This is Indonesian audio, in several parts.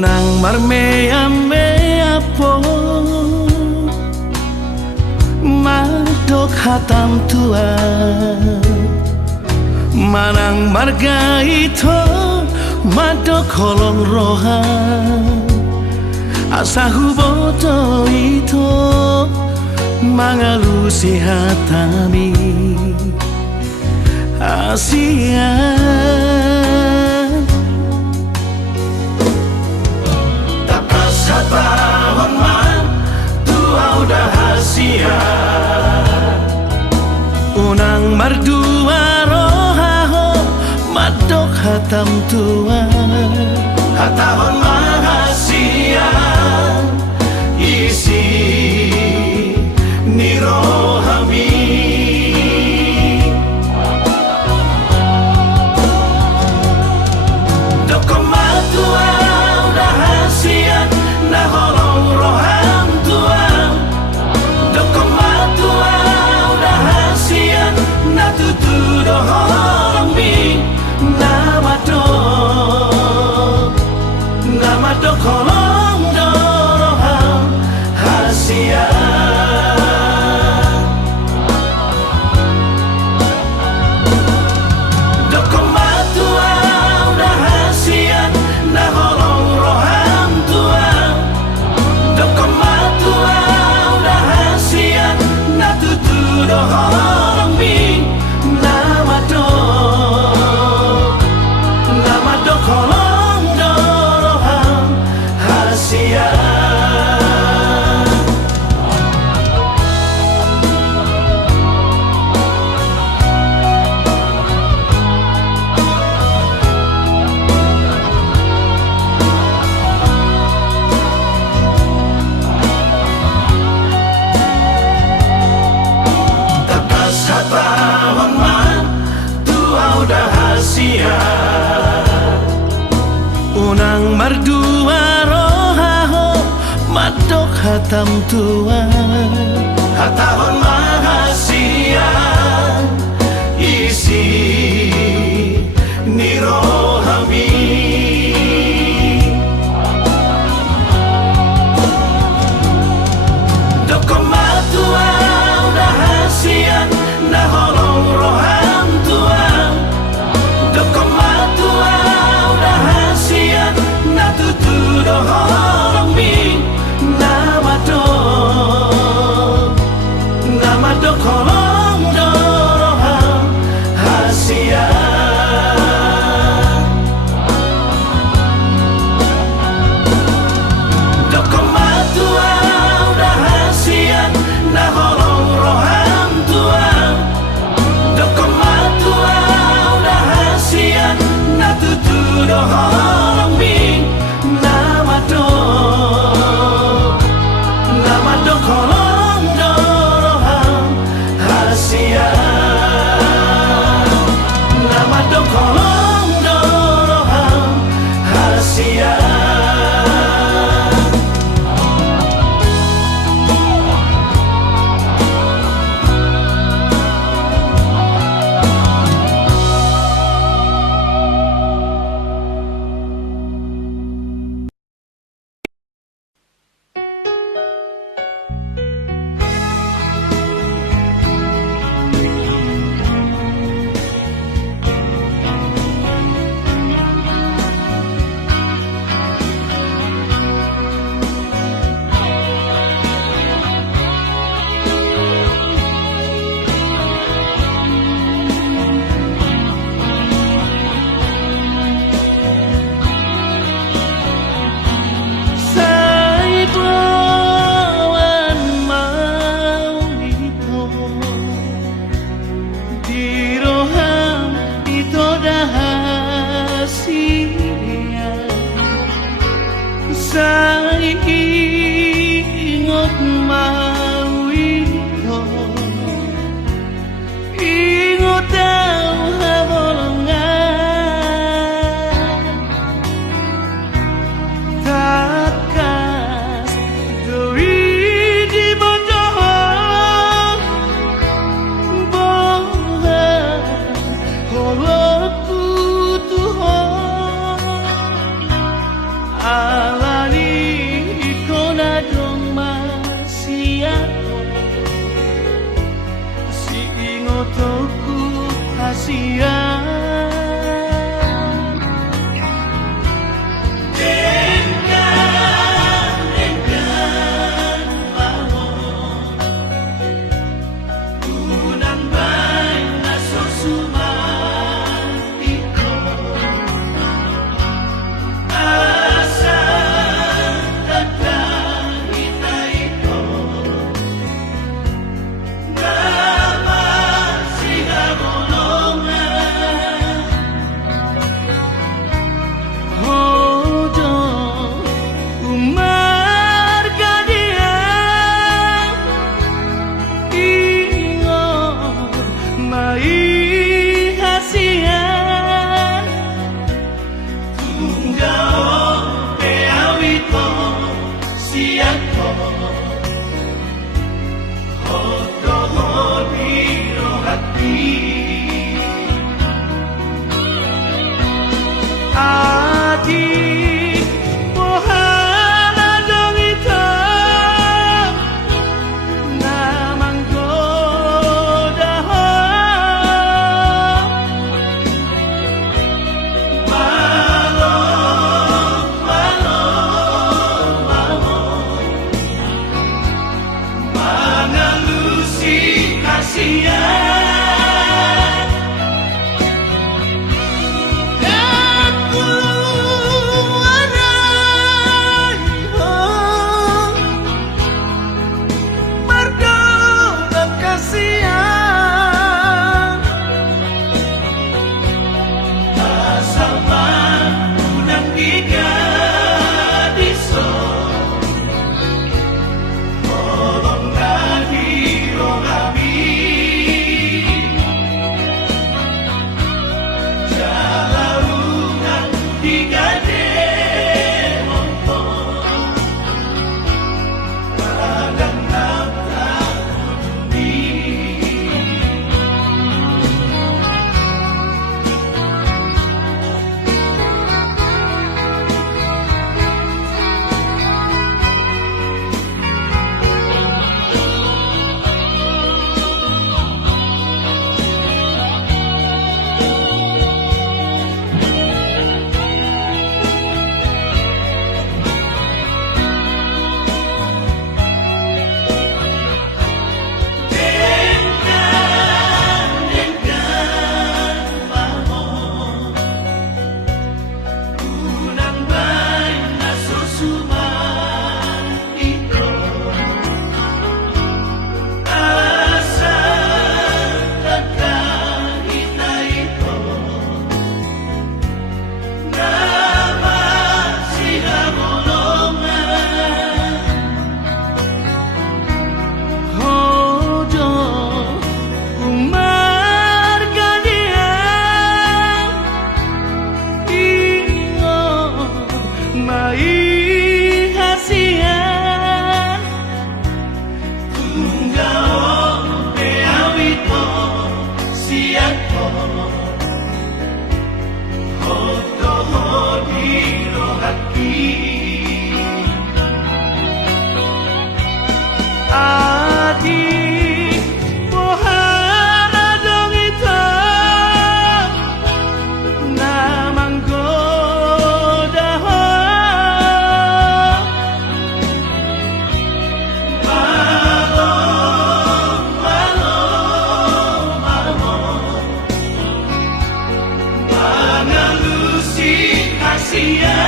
Unang marmea po madok hatam tua manang marga itu madok kolong roha asahu boto itu mangalu sehatami Asia tahun man tua udah hasia unang mardua rohaho madok hatam tua hatahon mahasia isi nirohami dokomatua udah hasia na holong roham tua dokomatua udah hasian na tutu doholong mi nama do holong do roham hasian dokomatua udah hasian na holong roham tua dokomatua udah hasian na tutu doholong mi nama do holong do roham hasian tahun man tua udah hasia unang mardua rohaho madok hatam tua hatahon mahasia isi nirohami dokomatua udah hasian na holong roham tua dokomatua udah hasian na tutu doholong mi nama do holong do roham hasian Pangalusi Asia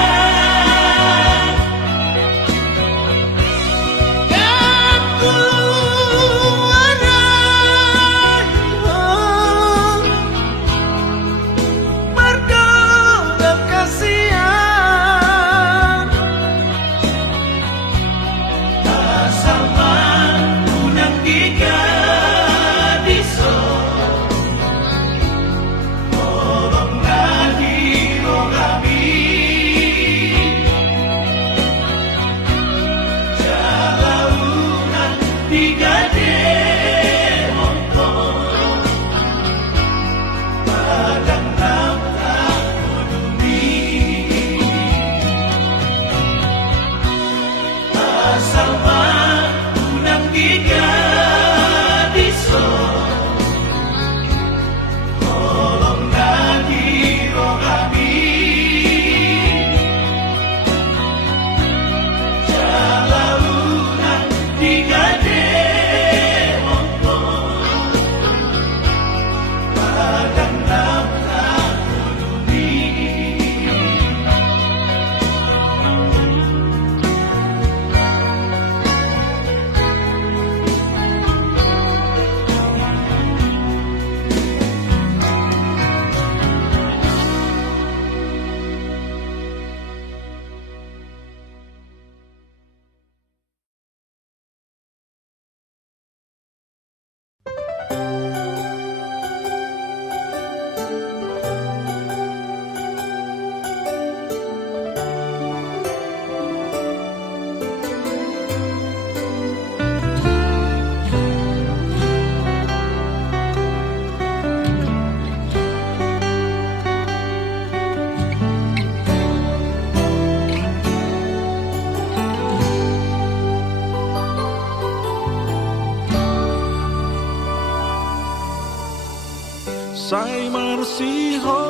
Sai marsiho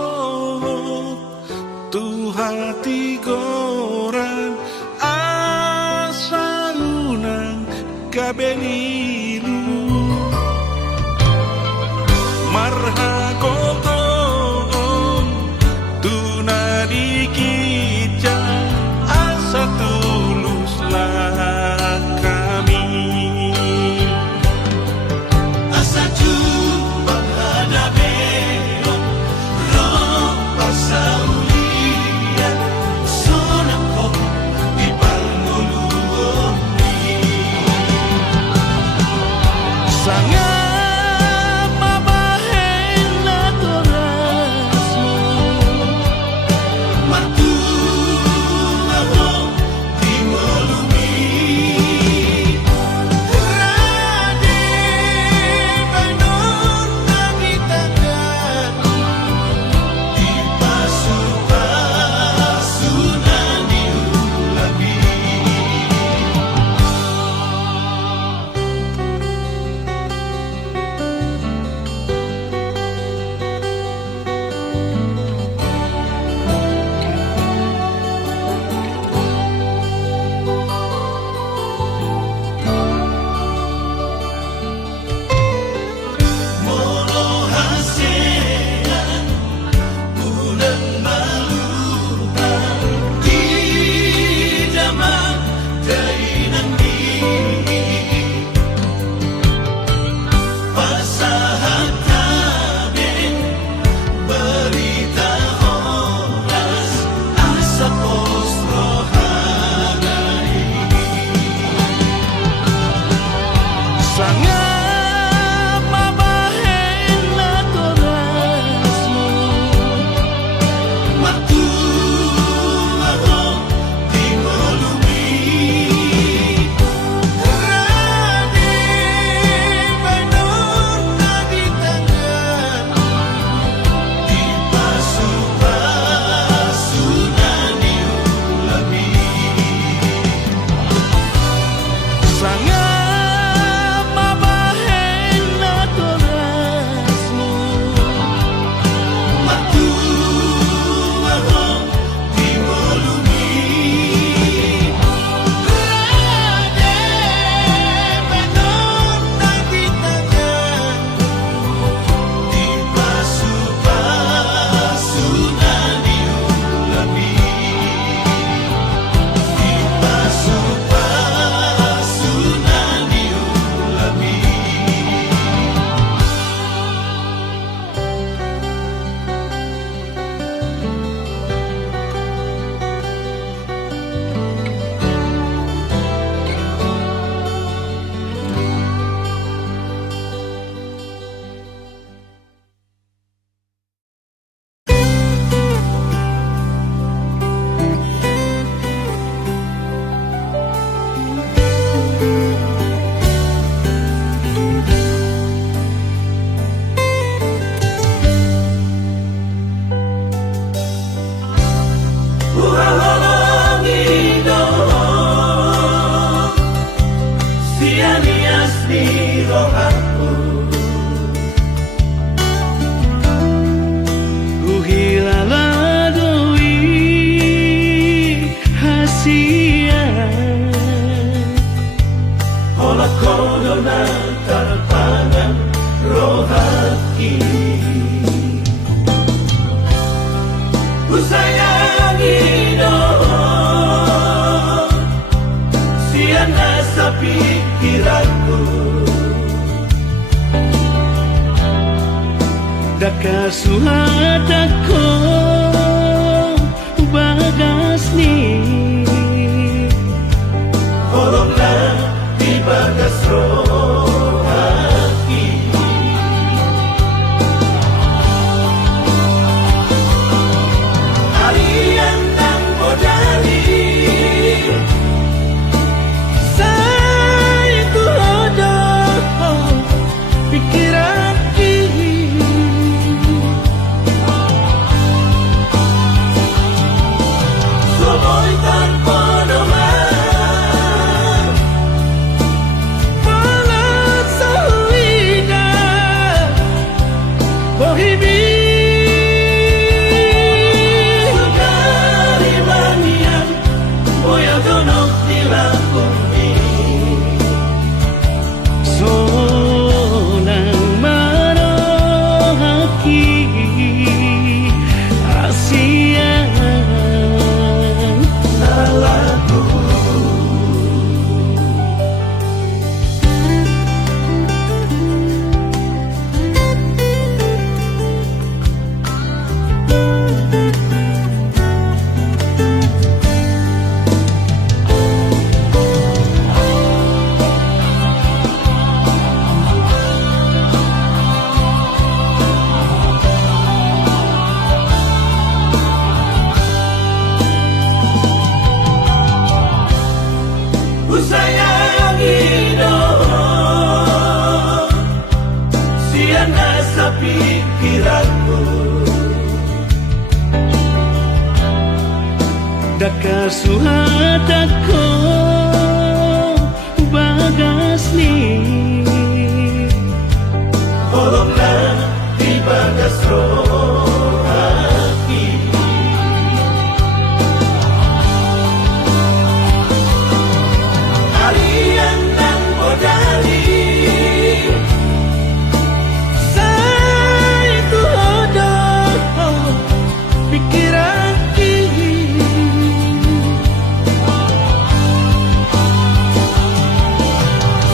tu hati goran asa unang kabenilu marhagotom tunani kita asa tuluslah kami asa jumpa hadapi Saulian, sonam Dakasuhatako bagas ni Horong na di bagas rohaki Harian ng modali Saya tuhodo pikiran Tuloy tanpa naman Malat sa huida Bohimi Sukari manian Boya donok nila kumi Sonang manohaki Asian Nalaku Sayangi dong Siana sa pikiranku Dakasuhatako bagas ni Horong na di bagas rohaki Harian ng modali Saya tuhodo pikiran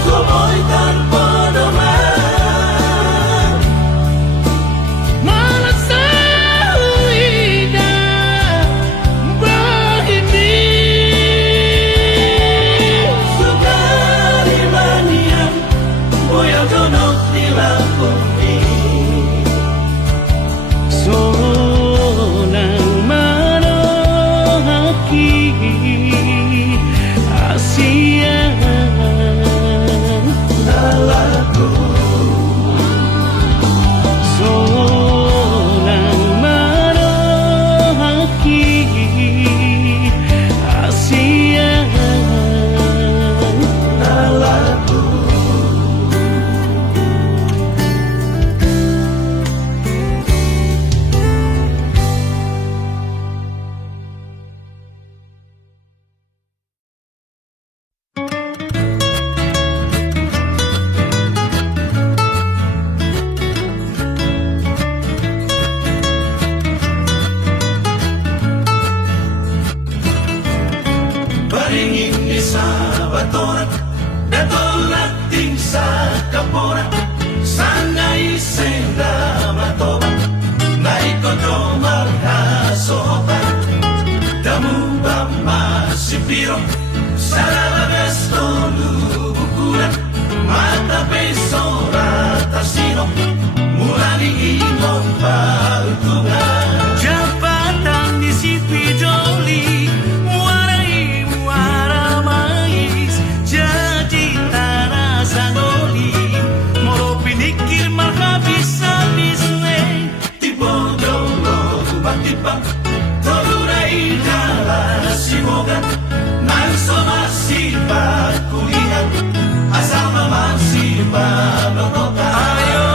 Tuloy tanpa naman Malat sa huida Bohimi Sukari manian Boya donok nila kumi Sonang manohaki Asian Nalaku Sonang manohaki Asian Nalaku Paringin ni sa batorat Datulad ting sa kaporat Sana isenda matobat Na ikono marhasobat Damu ba masipiro Sa labagas to lubukuran Mata pesora tasino Mula ni imong pautungan Jabatan di sipi joli Muarai muara mais Jadi tanah sanoli Moro pinikir maka bisa bisne Tipo dolo batipang Todurai jalan simogan Nang somasipat kulihan Asal mamasipat notokan Ayo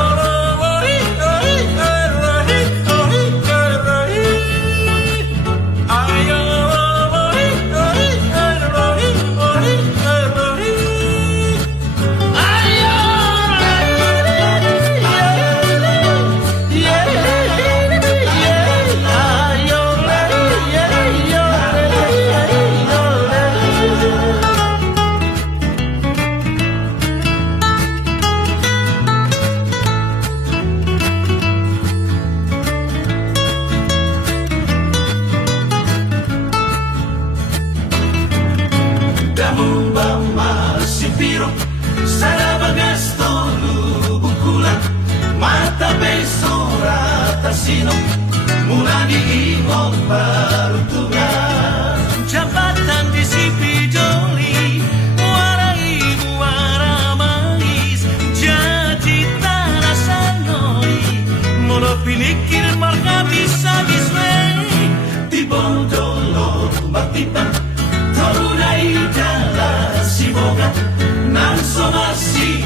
peruntungan. Jabatan di Sipidoli, warai muara mais, jadi tanah sanoi, molo pinikir marga bisa biswe. Di Bondolo Matipan Torunai jalan Siboga Nang somasi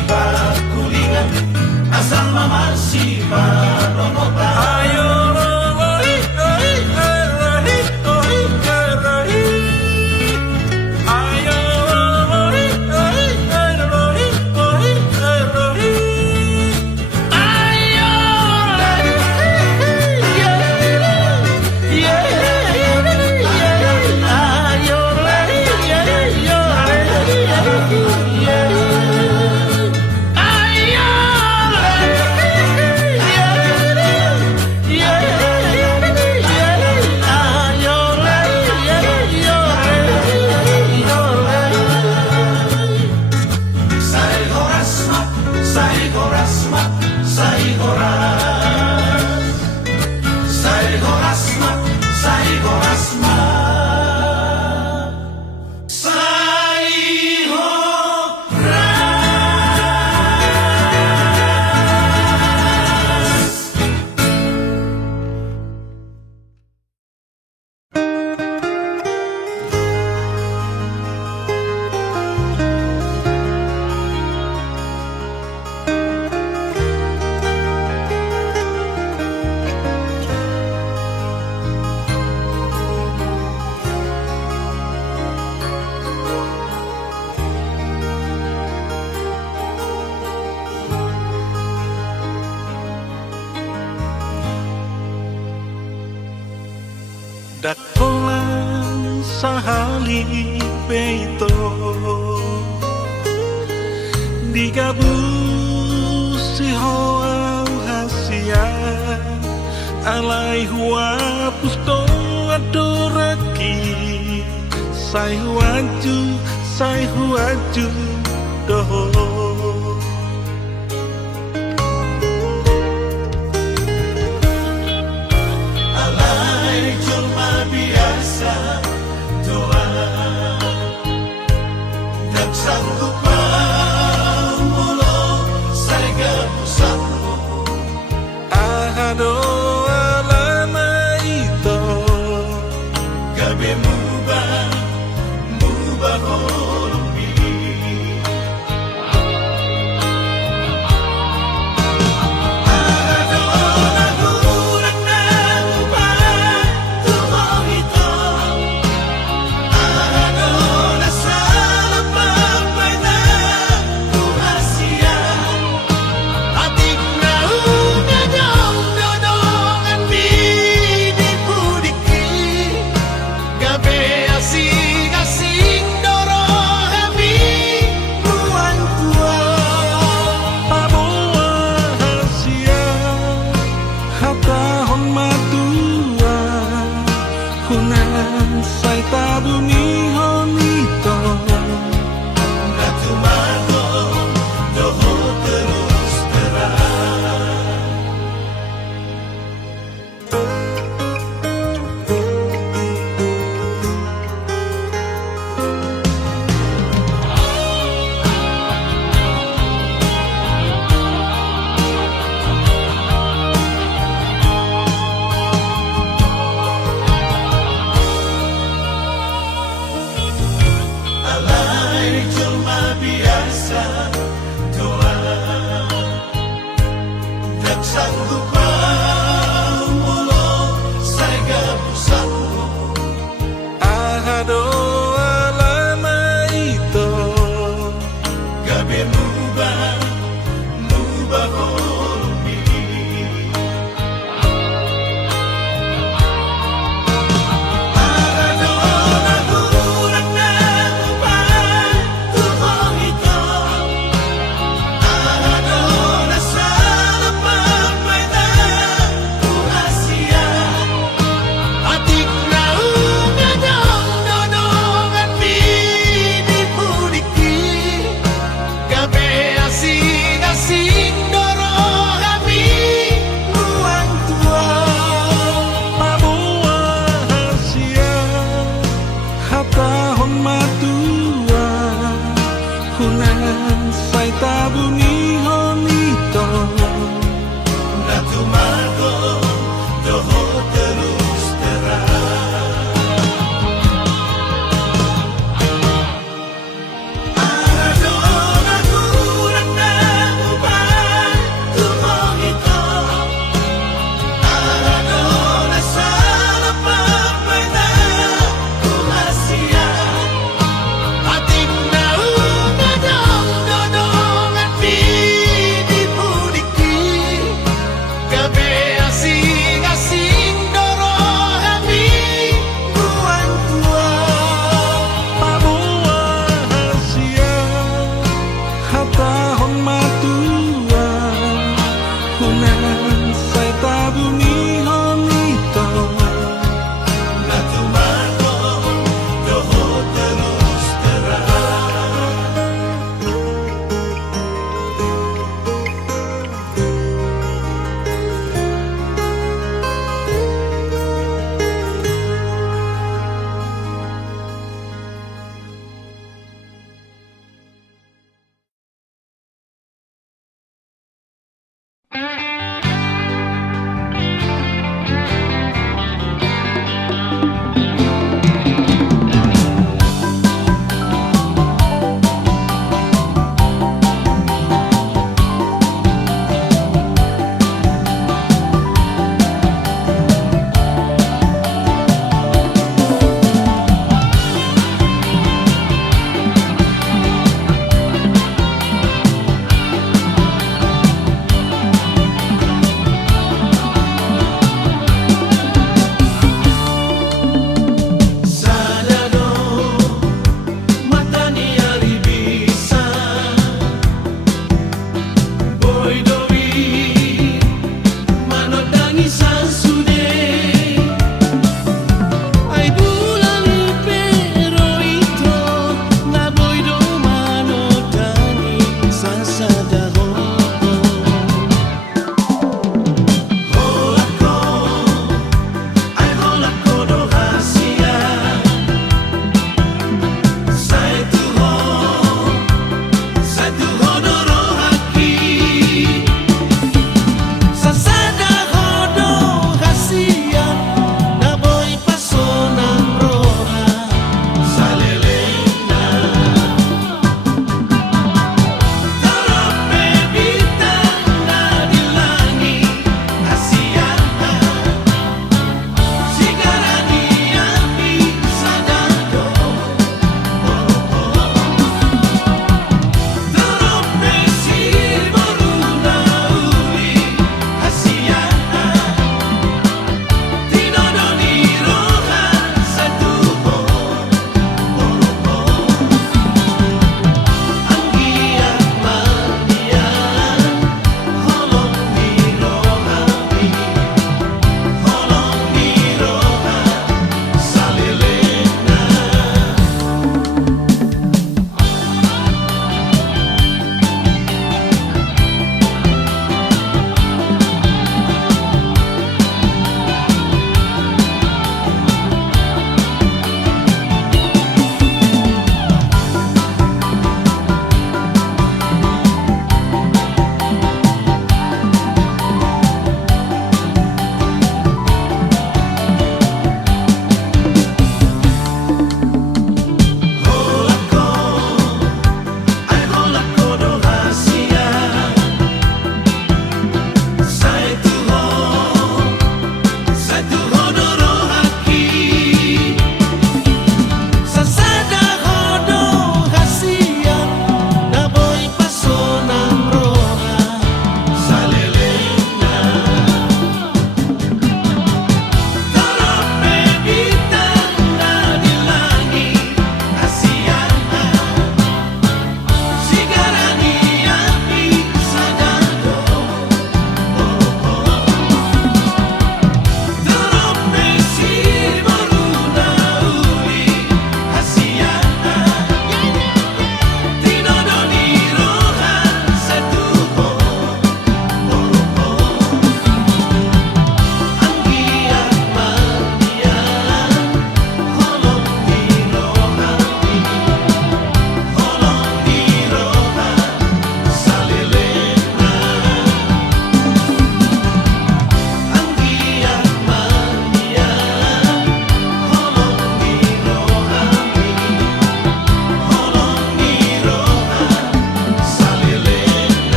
kulingan asal mamasi paronota. Ayo lori, lori, lori, lori, lori. Ayo lori, lori, lori, lori, lori. Ayo lori, Dakolan sahali peito digabus si hoau hasia alai hua pusto adoraki sai huaju doho. Sanggup pamulo saya pusatmu Ahado alama ito gabe mubah holumbi. Ahado nagurang na mubah tuho ito. Ahado nasala papay na kuhasya. Atik na unadong dodongan binipudiki. Gabi asing-asing dorohami buwan tua. Aboa hasia hatahon matua hunan sai tabuni honito Natumado doho terus terang.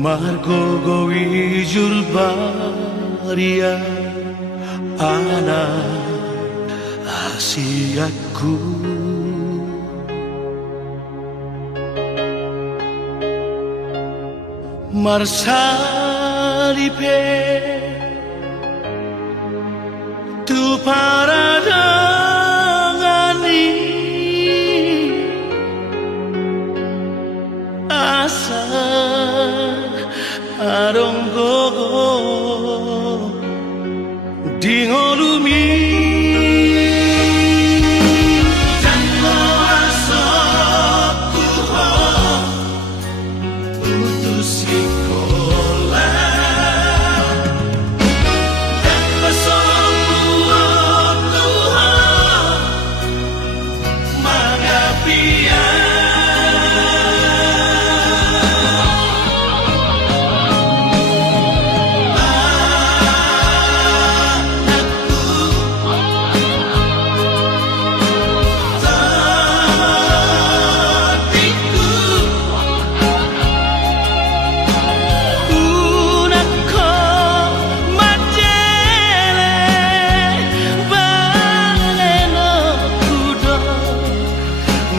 Margogo wijul baria anak Asiaku Marsalipe tu paradangani asa aronggogo dingolumi jango asokku putus sekolah dan pesongku Tuhan mangapia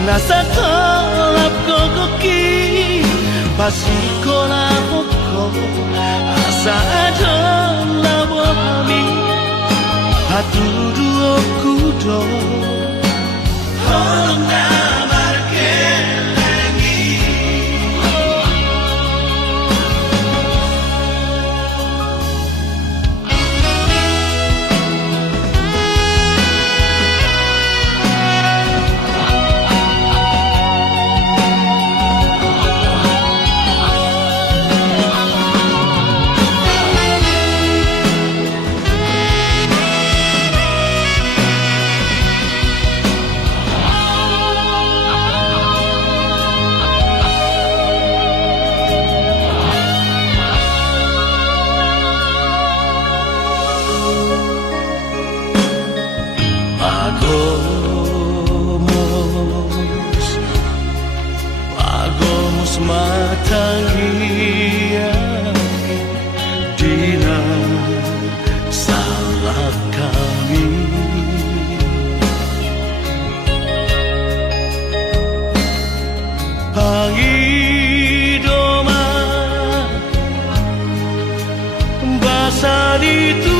Nasa kolap kokoki Pasiko na poko Asa adon labo kami Hatudu okudo Holong na markelengi Pagomos matangia Dina salah kami Pangidoma Basa itu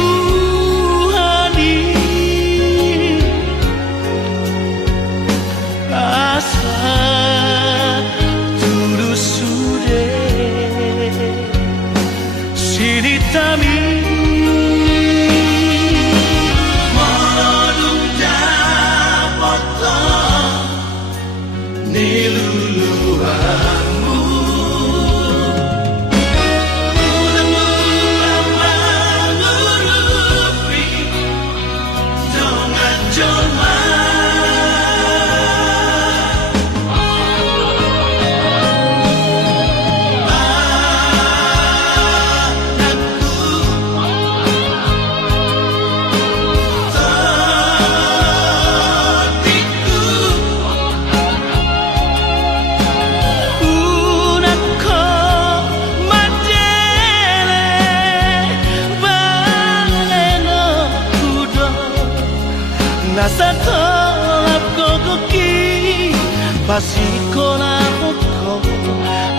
Tami Molodung dapotong niluluanmu Mudamu mengurupi Dongan jolma Nasa kolap kokoki Pasiko na poko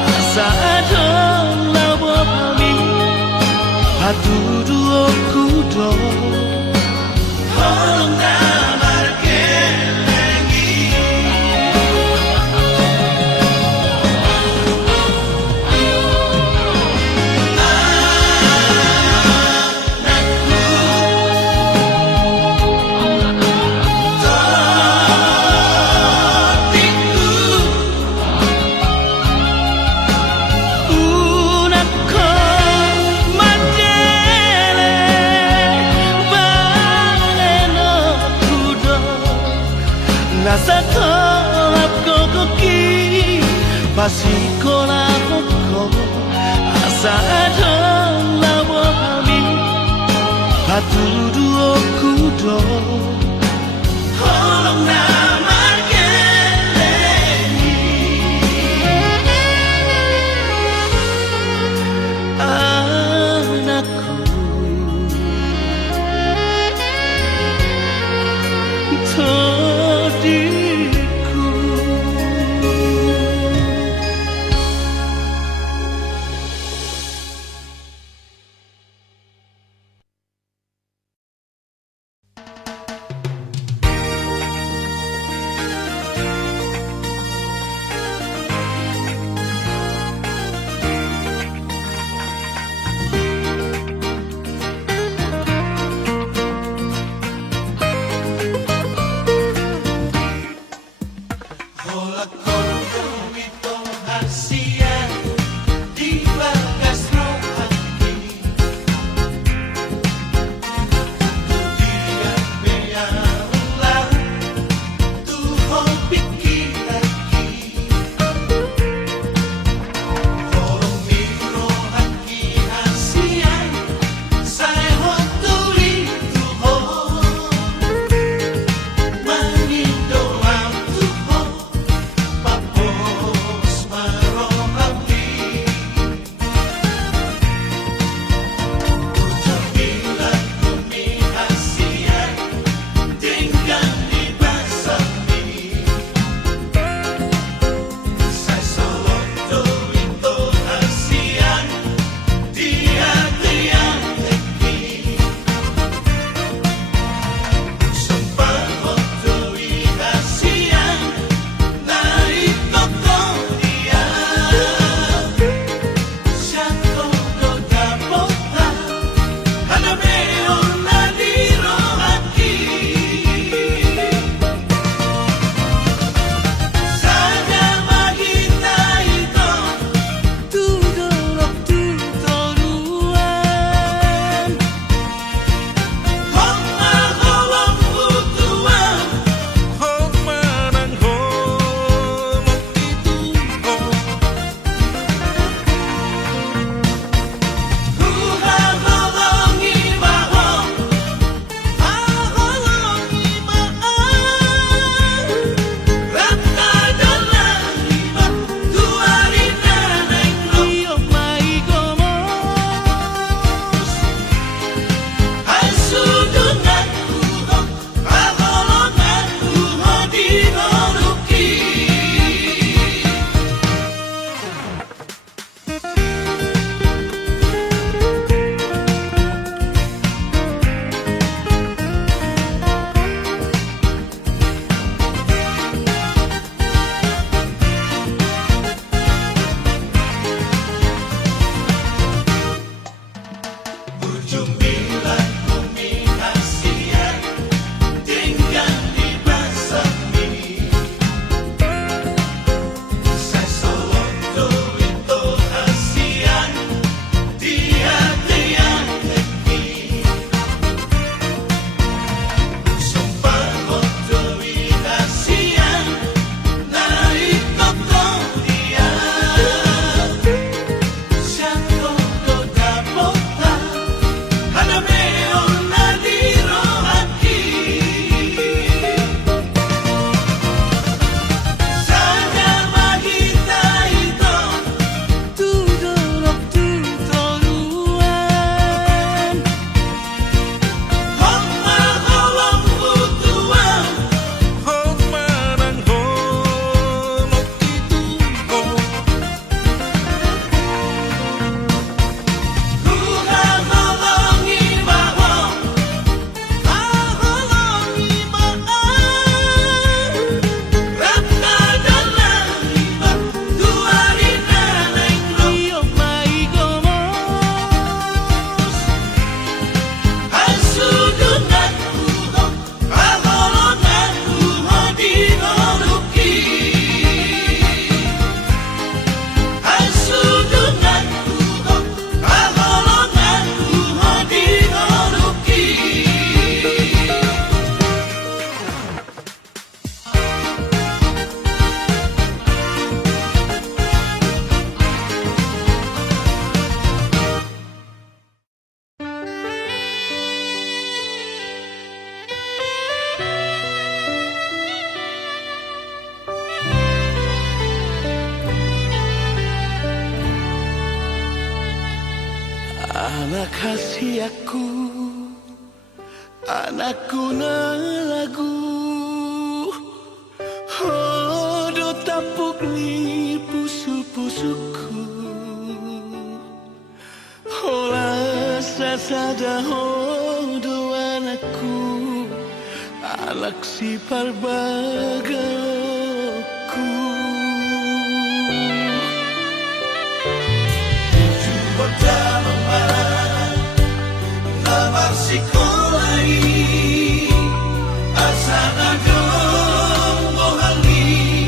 Asa adon labo kami Hatudu okudo Holong na markelengi Nasa kolap kokoki Pasiko na poko Asa adon labo kami Hatudu okudo Holong na markelengi rahasia di bagas rohani. Dia biarlah Tuhan pikir lagi. Formi rohani hasia saya hoturi Tuhan. Manidoa Tuhan papos marohani. Ujung bilang kumi hasia tinggal di basami. Saya soloto itu hasia dia tiang lagi. Sumpah hotoi hasia naik kokong dia. Syato doda bota hanameo nadiro haki. Saja magita ito tudorok tutoruan. Kong mahawang butuan Homanang holog ituko. Huhaholongi mahong haholongi maan. Ratadalangi ma tuarina naikno maigomos. Hasudungan uho haholongan uho dinoruki. Ujung bilang kumi hasia tinggal di basami. Saya soloto itu hasia dia tiang lagi. Sumpah hotoi hasia naik kokong dia. Syato doda bota hanameo nadiro haki. Saja magita ito tudorok tutoruan. Kong mahawang butuan Homanang holog ituko. huhaholongi mahong haholongi maan. Ratadalangi ma tuarina naikno maigomos. Hasudungan uho haholongan uho dinoruki. Hasudungan uho haholongan uho dinoruki. Anak hasiaku, anakku na lagu. Hodo tapuk ni pusu-pusuku. Hola sasada hodo anakku, anak si parbagaku. Jumpa lamar sikolai asana dong mohali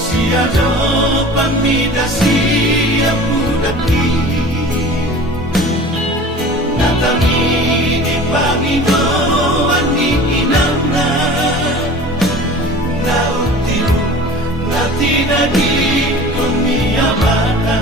Siado pamida siya pudaki Natangi ni Panginoon ni inangna Nautiru na tinadi kumiyamana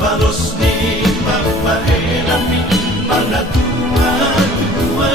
Balos ni papahelami mga tuwa-tuwa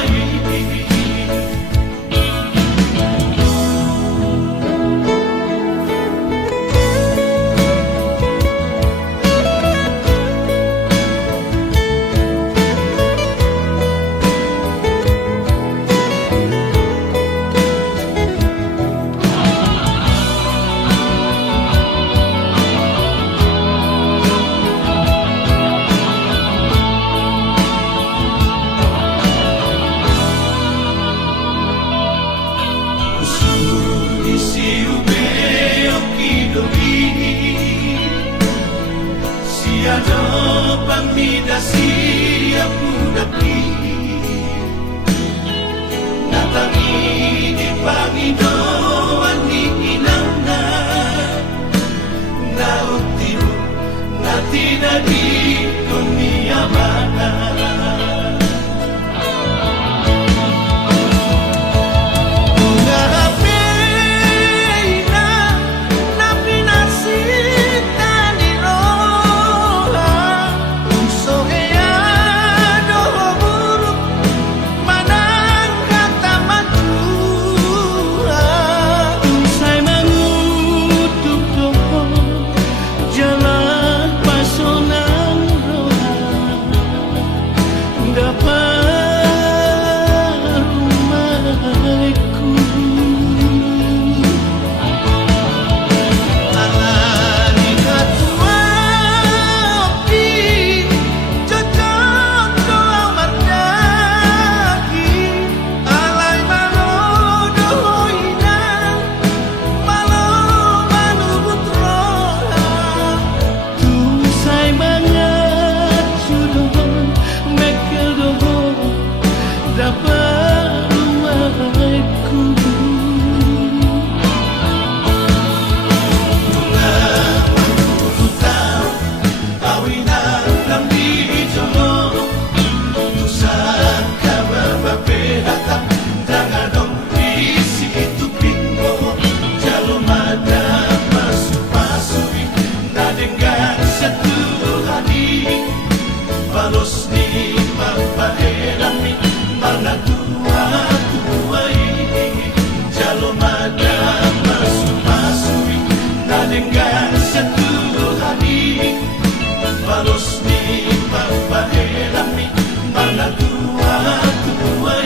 Siado pamida siya pudaki Natangi ni Panginoon ni inangna Nautiru na tinadi kumiyamana Balos ni papahelami mga tuwa-tuwa Jalomada masupasuri nadenggan sa tuhani Balos ni papahelami mga tuwa-tuwa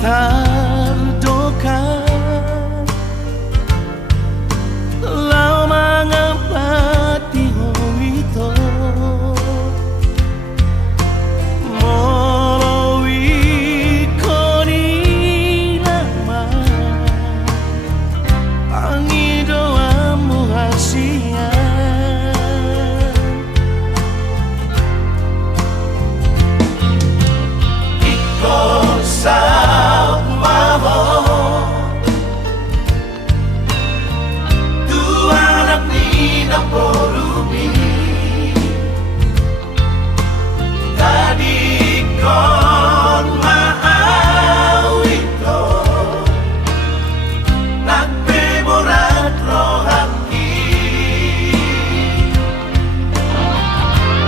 terdoka, lau mangapati itu molowi koni lama pangi doamu hasilnya. Saat mabok dua anak ni naporumi tadi kon maawito nagbemorat rohaki say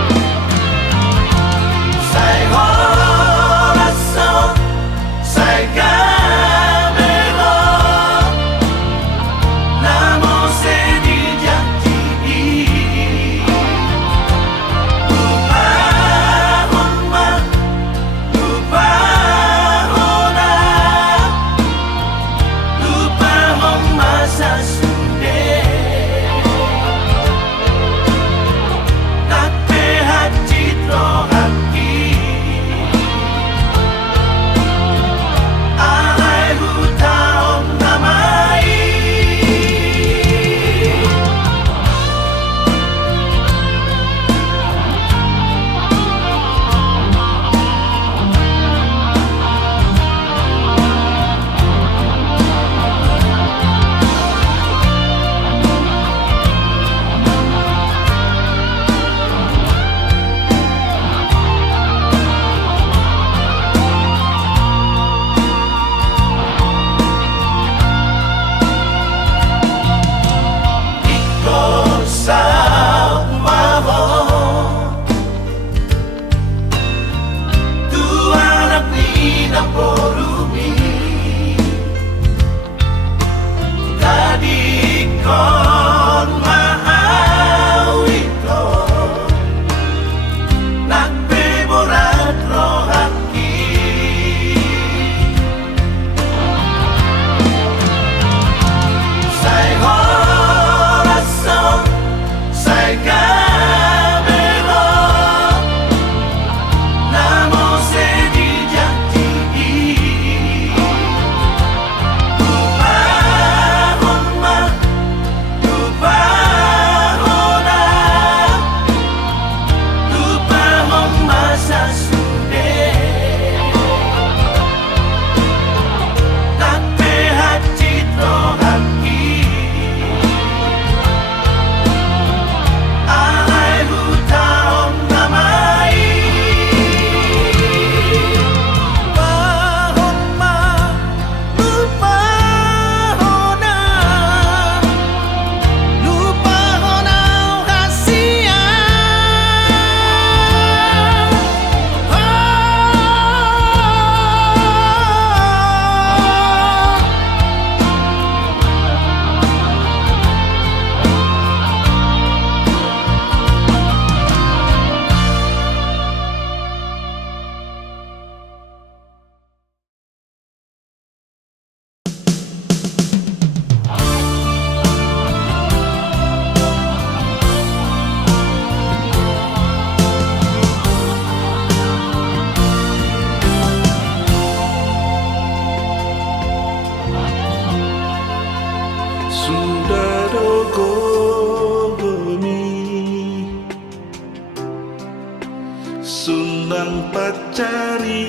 Sundang pacariami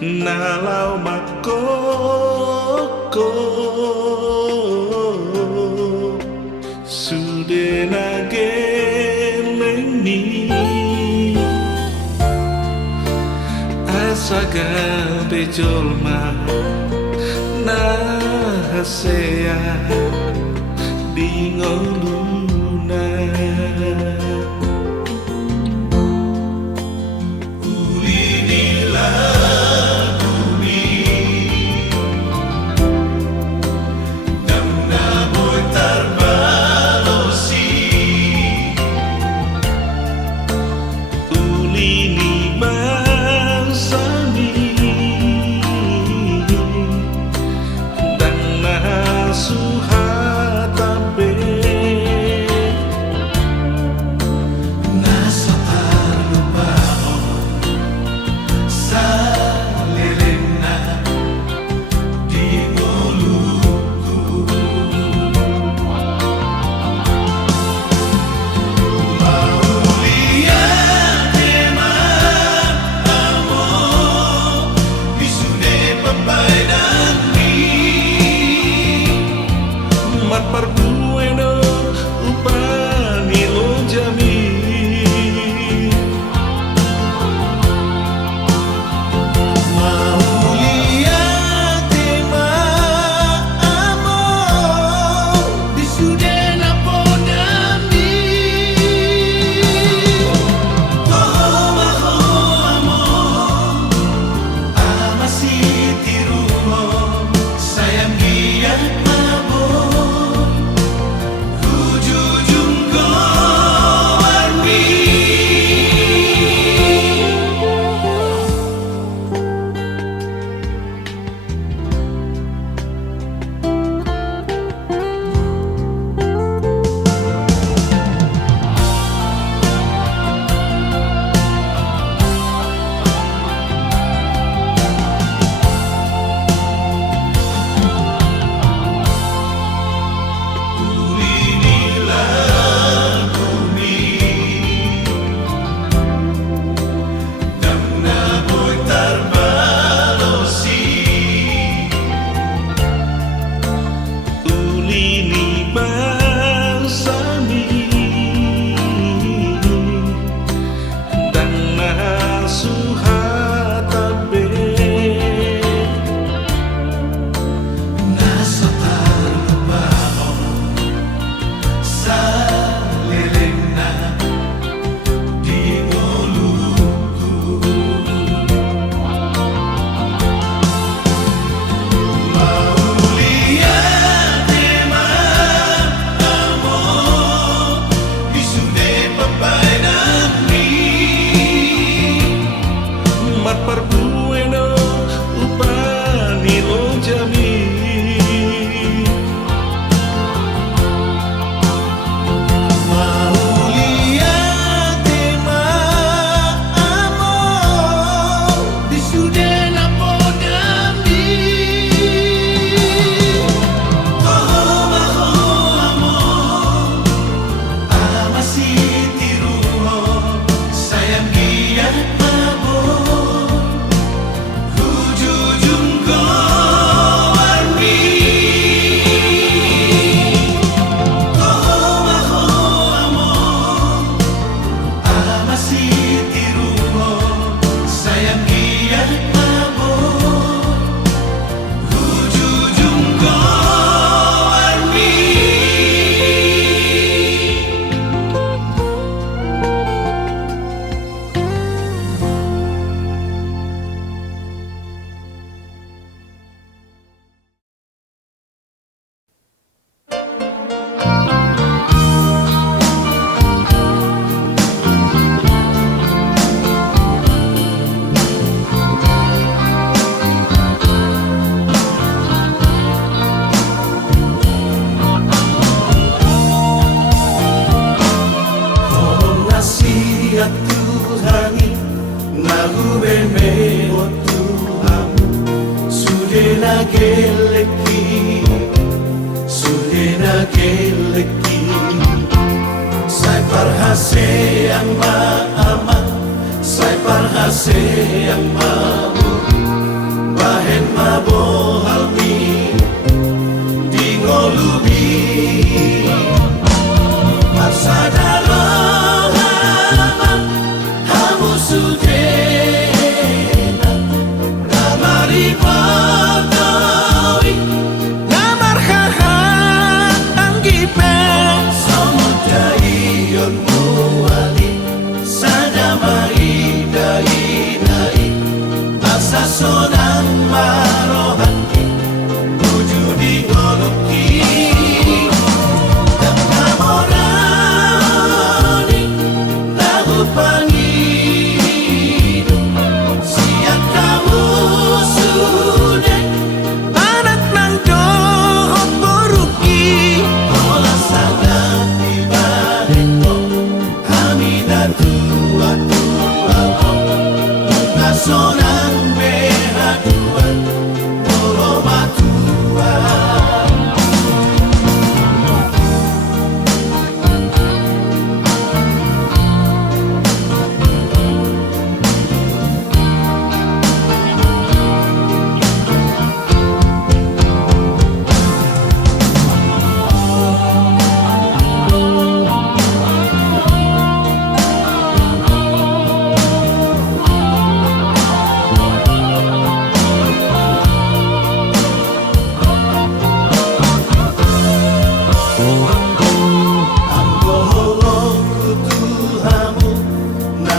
nalau makoko sudena geleni asaga bejolma nahasea dingoluna hangi nagu beme otu hamu sudena geleki sai parhase yang maama sai parhase yang mamu bahen mabohalmi dingolubi Pasadalo halaman hamu sudena kamari pagawi Ngamar haha anggipe samudai yon muali sadamai dai nai asa sonang marohati wujudi ngoluki Namorani lagu pangidu siang kamu sudah anak nang dohop boruki olah sangat tiba deko hamida tua sonang behaduan olomatua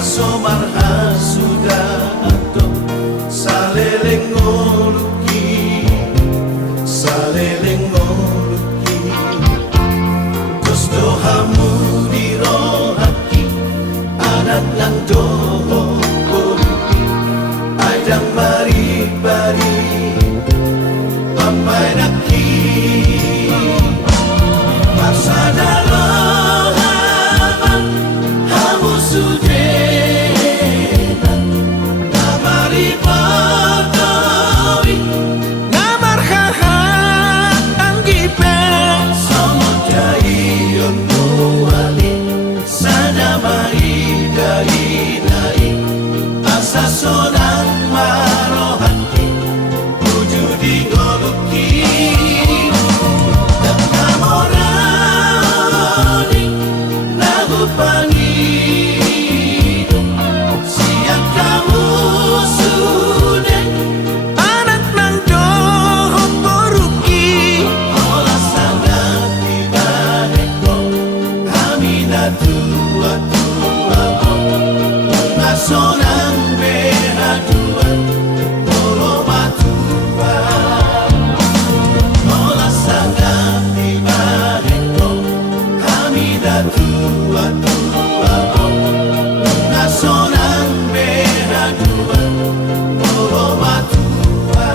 Somarha sudah atau saleleng ngoluki terus dohamu dirohaki anak nang doho ngoluki adang bari-bari pampai naki Pasadalo halaman hamu sudena kamari pagawi Ngamar haha anggipe samudai yon muali sadamai dai nai asa sonang marohati wujudi ngoluki Namorani lagu pangidu siang kamu sudah anak nang dohop boruki olah sangat tiba deko hamida tua sonang behaduan olomatua olah sangat tiba deko hamida tua sonang behaduan olomatua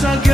sa